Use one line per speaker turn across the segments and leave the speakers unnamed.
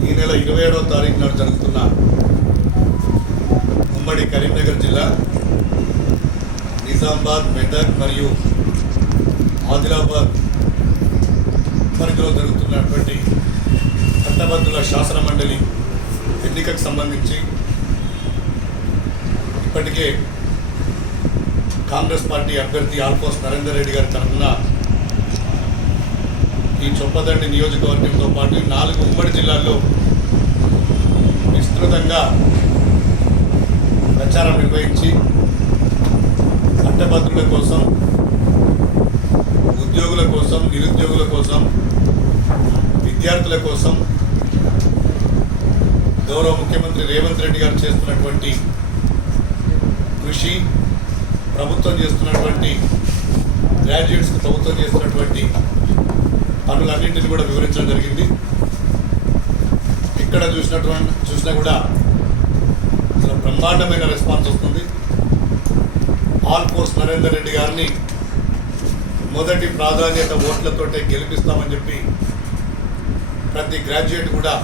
ఈ నెల ఇరవై ఏడవ తారీఖు నాడు జరుగుతున్న ఉమ్మడి కరీంనగర్ జిల్లా నిజామాబాద్ మెదక్ మరియు ఆదిలాబాద్ పరిధిలో జరుగుతున్నటువంటి పట్టభద్రుల శాసన మండలి ఎన్నికకు సంబంధించి ఇప్పటికే కాంగ్రెస్ పార్టీ అభ్యర్థి ఆల్పోస్ నరేందర్ రెడ్డి గారి తరఫున ఈ చొప్పదండి నియోజకవర్గంతో పాటు నాలుగు ఉమ్మడి జిల్లాల్లో విస్తృతంగా ప్రచారం నిర్వహించి పట్టభద్రుల కోసం ఉద్యోగుల కోసం నిరుద్యోగుల కోసం విద్యార్థుల కోసం గౌరవ ముఖ్యమంత్రి రేవంత్ రెడ్డి గారు చేస్తున్నటువంటి కృషి ప్రభుత్వం చేస్తున్నటువంటి గ్రాడ్యుయేట్స్కి ప్రభుత్వం చేస్తున్నటువంటి పనులన్నింటినీ కూడా వివరించడం జరిగింది. ఇక్కడ చూసినటువంటి చూసినా కూడా అసలు బ్రహ్మాండమైన రెస్పాన్స్ వస్తుంది. ఆల్ ఫోర్స్ నరేందర్ రెడ్డి గారిని మొదటి ప్రాధాన్యత ఓట్లతోటే గెలిపిస్తామని చెప్పి ప్రతి గ్రాడ్యుయేట్ కూడా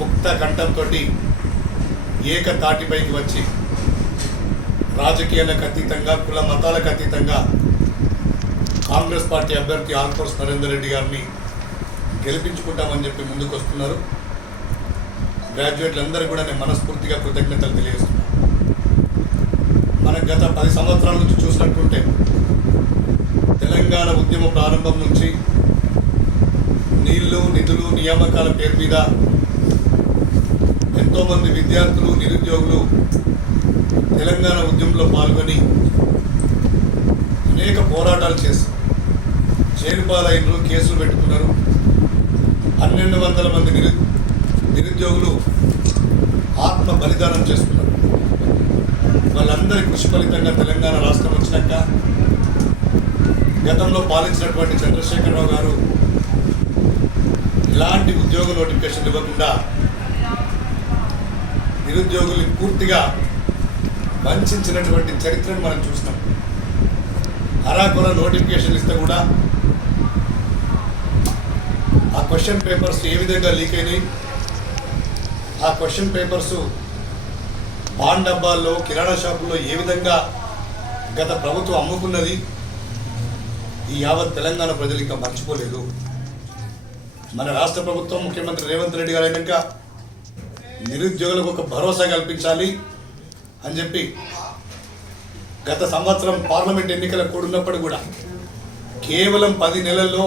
ముక్త కంఠంతో ఏక తాటిపైకి వచ్చి రాజకీయాలకు అతీతంగా కుల మతాలకు అతీతంగా కాంగ్రెస్ పార్టీ అభ్యర్థి ఆల్ఫోర్స్ నరేందర్ రెడ్డి గారిని గెలిపించుకుంటామని చెప్పి ముందుకు వస్తున్నారు గ్రాడ్యుయేట్లందరూ కూడా నేను మనస్ఫూర్తిగా కృతజ్ఞతలు తెలియజేస్తున్నాను. మనం గత పది సంవత్సరాల నుంచి చూసినట్టుంటే తెలంగాణ ఉద్యమ ప్రారంభం నుంచి నీళ్ళు నిధులు నియామకాల పేరు మీద ఎంతోమంది విద్యార్థులు నిరుద్యోగులు తెలంగాణ ఉద్యమంలో పాల్గొని అనేక పోరాటాలు చేశారు. జైలుపాలైనరు కేసులు పెట్టుకున్నారు. పన్నెండు వందల మంది నిరు నిరుద్యోగులు ఆత్మ బలిదానం చేస్తున్నారు. వాళ్ళందరి కృషి ఫలితంగా తెలంగాణ రాష్ట్రం వచ్చినాక గతంలో పాలించినటువంటి చంద్రశేఖరరావు గారు ఎలాంటి ఉద్యోగ నోటిఫికేషన్ ఇవ్వకుండా నిరుద్యోగుల్ని పూర్తిగా వంచినటువంటి చరిత్రను మనం చూస్తాం అరాకొర నోటిఫికేషన్ ఇస్తే కూడా ఆ క్వశ్చన్ పేపర్స్ ఏ విధంగా లీక్ అయినాయి? ఆ క్వశ్చన్ పేపర్స్ బాండ్ డబ్బాల్లో కిరాణా షాపుల్లో ఏ విధంగా గత ప్రభుత్వం అమ్ముకున్నది? ఈ యావత్ తెలంగాణ ప్రజలు ఇంకా మర్చిపోలేదు. మన రాష్ట్ర ప్రభుత్వం ముఖ్యమంత్రి రేవంత్ రెడ్డి గారు అయినాక నిరుద్యోగులకు ఒక భరోసా కల్పించాలి అని చెప్పి గత సంవత్సరం పార్లమెంట్ ఎన్నికల కూడున్నప్పుడు కూడా కేవలం పది నెలల్లో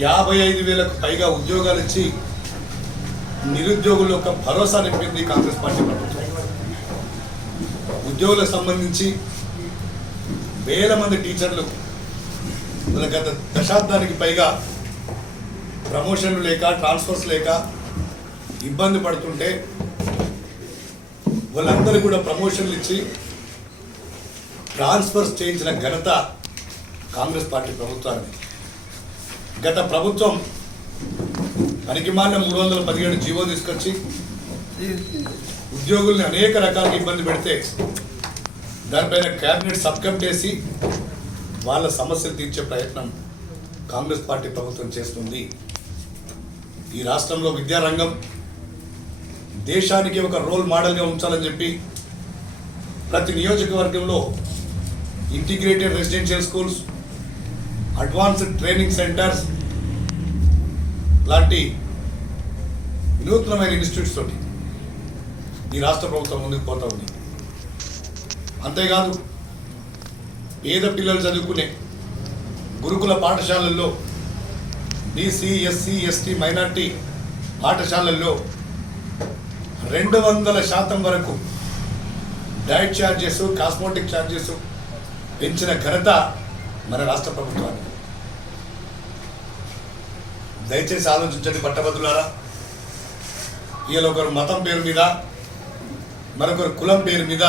యాభై ఐదు వేలకు పైగా ఉద్యోగాలు ఇచ్చి నిరుద్యోగుల యొక్క భరోసా నింపింది కాంగ్రెస్ పార్టీ ప్రభుత్వం. ఉద్యోగులకు సంబంధించి వేల మంది టీచర్లు గత దశాబ్దానికి పైగా ప్రమోషన్లు లేక ట్రాన్స్ఫర్స్ లేక ఇబ్బంది పడుతుంటే వాళ్ళందరూ కూడా ప్రమోషన్లు ఇచ్చి ట్రాన్స్ఫర్స్ చేయించిన ఘనత కాంగ్రెస్ పార్టీ ప్రభుత్వానికి గత ప్రభుత్వం పనికిమాలిన మూడు వందల పదిహేడు జీవో తీసుకొచ్చి ఉద్యోగుల్ని అనేక రకాలుగా ఇబ్బంది పెడితే దానిపైన క్యాబినెట్ సబ్ కమిటీ వేసి వాళ్ళ సమస్యలు తీర్చే ప్రయత్నం కాంగ్రెస్ పార్టీ ప్రభుత్వం చేస్తుంది. ఈ రాష్ట్రంలో విద్యారంగం దేశానికి ఒక రోల్ మోడల్గా ఉంచాలని చెప్పి ప్రతి నియోజకవర్గంలో integrated residential schools advanced training centres లాంటి వినూత్నమైన ఇన్స్టిట్యూట్స్ తోటి ఈ రాష్ట్ర ప్రభుత్వం ముందుకు పోతా ఉంది. అంతేకాదు పేద పిల్లలు చదువుకునే గురుకుల పాఠశాలల్లో బీసీ ఎస్సీ ఎస్టీ మైనార్టీ పాఠశాలల్లో రెండు వందల శాతం వరకు డైట్ ఛార్జెస్ కాస్మోటిక్ ఛార్జెస్ పెంచిన ఘనత మన రాష్ట్ర ప్రభుత్వానికి. దయచేసి ఆలోచించండి పట్టభద్రులారా. వీళ్ళ ఒకరు మతం పేరు మీద మరొకరు కులం పేరు మీద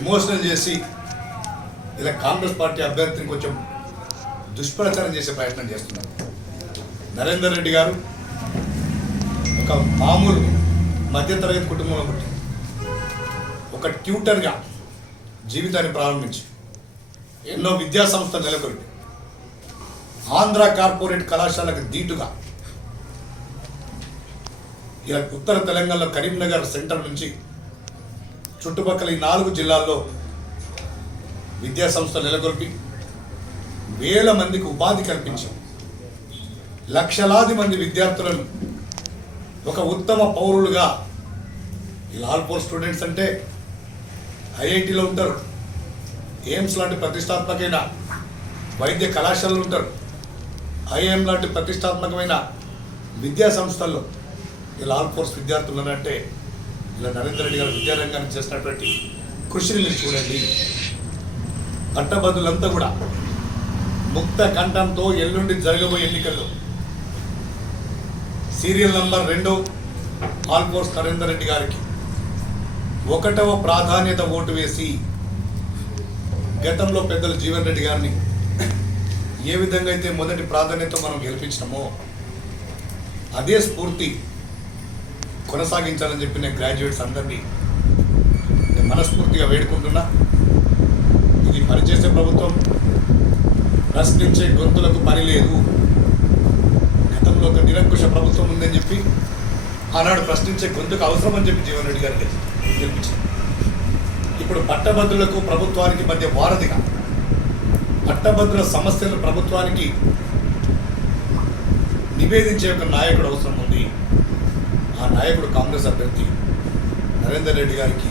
ఎమోషనల్ చేసి ఇలా కాంగ్రెస్ పార్టీ అభ్యర్థిని కొంచెం దుష్ప్రచారం చేసే ప్రయత్నం చేస్తున్నారు. నరేందర్ రెడ్డి గారు ఒక మామూలు మధ్యతరగతి కుటుంబంలో పుట్టి ఒక ట్యూటర్గా జీవితాన్ని ప్రారంభించి ఎన్నో విద్యా సంస్థలు నెలకొల్పి ఆంధ్ర కార్పొరేట్ కళాశాలకు దీటుగా. ఇలా ఉత్తర తెలంగాణలో కరీంనగర్ సెంటర్ నుంచి చుట్టుపక్కల ఈ నాలుగు జిల్లాల్లో విద్యా సంస్థ నెలకొల్పి వేల మందికి ఉపాధి కల్పించాం లక్షలాది మంది విద్యార్థులను ఒక ఉత్తమ పౌరులుగా ఈ లాల్పూర్ స్టూడెంట్స్ అంటే ఐఐటిలో ఉంటారు. ఎయిమ్స్ లాంటి ప్రతిష్టాత్మకమైన వైద్య కళాశాలలు ఉంటారు. ఐఎం లాంటి ప్రతిష్టాత్మకమైన విద్యా సంస్థల్లో ఇలా ఆల్ కోర్స్ విద్యార్థులు ఉన్నారంటే ఇలా నరేంద్ర రెడ్డి గారు విద్యారంగానికి చేసినటువంటి కృషిని మీరు చూడండి. పట్టభద్రులంతా కూడా ముక్త కంఠంతో ఎల్లుండి జరగబోయే ఎన్నికల్లో సీరియల్ నంబర్ రెండు ఆల్పోర్స్ నరేందర్ రెడ్డి గారికి ఒకటవ ప్రాధాన్యత ఓటు వేసి గతంలో పెద్దలు జీవన్ రెడ్డి గారిని ఏ విధంగా అయితే మొదటి ప్రాధాన్యత మనం గెలిపించినామో అదే స్ఫూర్తి కొనసాగించాలని చెప్పిన గ్రాడ్యుయేట్స్ అందరినీ నేను మనస్ఫూర్తిగా వేడుకుంటున్నా. ఇది పనిచేసే ప్రభుత్వం ప్రశ్నించే గొంతులకు పని లేదు. గతంలో ఒక నిరంకుశ ప్రభుత్వం ఉందని చెప్పి ఆనాడు ప్రశ్నించే గొంతుకు అవసరం అని చెప్పి జీవన్ రెడ్డి గారు గెలిపించారు. ఇప్పుడు పట్టభద్రులకు ప్రభుత్వానికి మధ్య వారధిగా పట్టభద్రుల సమస్యలు ప్రభుత్వానికి నివేదించే ఒక నాయకుడు అవసరం ఉంది. ఆ నాయకుడు కాంగ్రెస్ అభ్యర్థి నరేందర్ రెడ్డి గారికి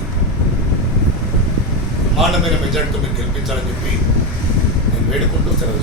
బ్రహ్మాండమైన మెజార్టీతో మీరు గెలిపించాలని చెప్పి నేను వేడుకుంటూ సెలవు